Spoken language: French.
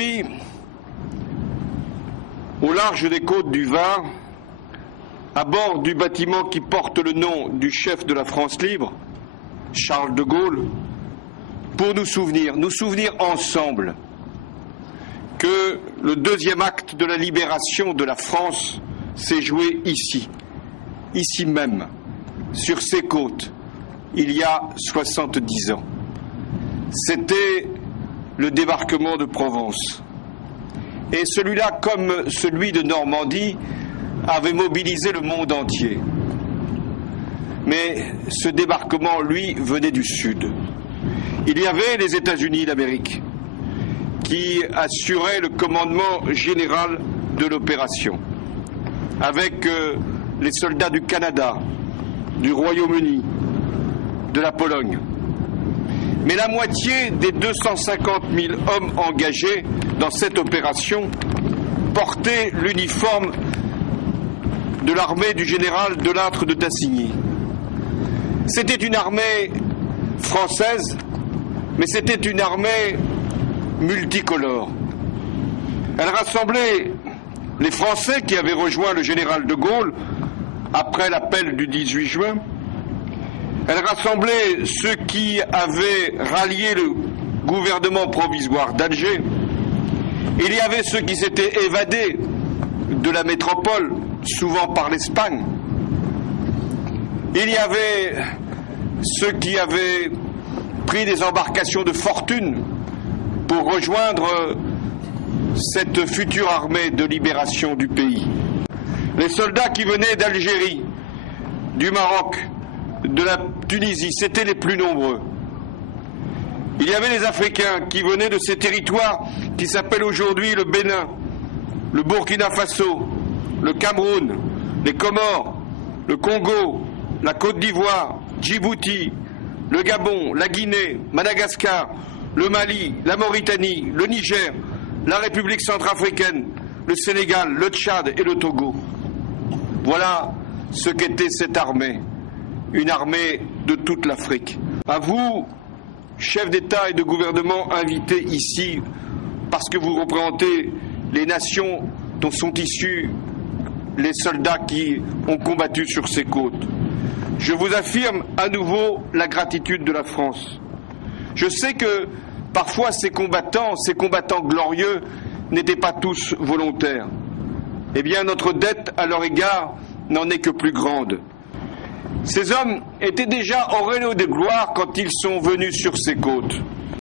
Aujourd'hui, au large des côtes du Var, à bord du bâtiment qui porte le nom du chef de la France libre, Charles de Gaulle, pour nous souvenir ensemble que le deuxième acte de la libération de la France s'est joué ici même, sur ces côtes, il y a 70 ans. C'était le débarquement de Provence. Et celui-là, comme celui de Normandie, avait mobilisé le monde entier. Mais ce débarquement, lui, venait du Sud. Il y avait les États-Unis d'Amérique qui assuraient le commandement général de l'opération, avec les soldats du Canada, du Royaume-Uni, de la Pologne. Mais la moitié des 250 000 hommes engagés dans cette opération portaient l'uniforme de l'armée du général Delattre de Tassigny. C'était une armée française, mais c'était une armée multicolore. Elle rassemblait les Français qui avaient rejoint le général de Gaulle après l'appel du 18 juin. Elle rassemblait ceux qui avaient rallié le gouvernement provisoire d'Alger. Il y avait ceux qui s'étaient évadés de la métropole, souvent par l'Espagne. Il y avait ceux qui avaient pris des embarcations de fortune pour rejoindre cette future armée de libération du pays. Les soldats qui venaient d'Algérie, du Maroc, de la Tunisie, c'étaient les plus nombreux. Il y avait les Africains qui venaient de ces territoires qui s'appellent aujourd'hui le Bénin, le Burkina Faso, le Cameroun, les Comores, le Congo, la Côte d'Ivoire, Djibouti, le Gabon, la Guinée, Madagascar, le Mali, la Mauritanie, le Niger, la République centrafricaine, le Sénégal, le Tchad et le Togo. Voilà ce qu'était cette armée, une armée de toute l'Afrique. À vous, chefs d'État et de gouvernement invités ici, parce que vous représentez les nations dont sont issus les soldats qui ont combattu sur ces côtes. Je vous affirme à nouveau la gratitude de la France. Je sais que parfois ces combattants glorieux n'étaient pas tous volontaires. Eh bien, notre dette à leur égard n'en est que plus grande. Ces hommes étaient déjà auréolés de gloire quand ils sont venus sur ces côtes.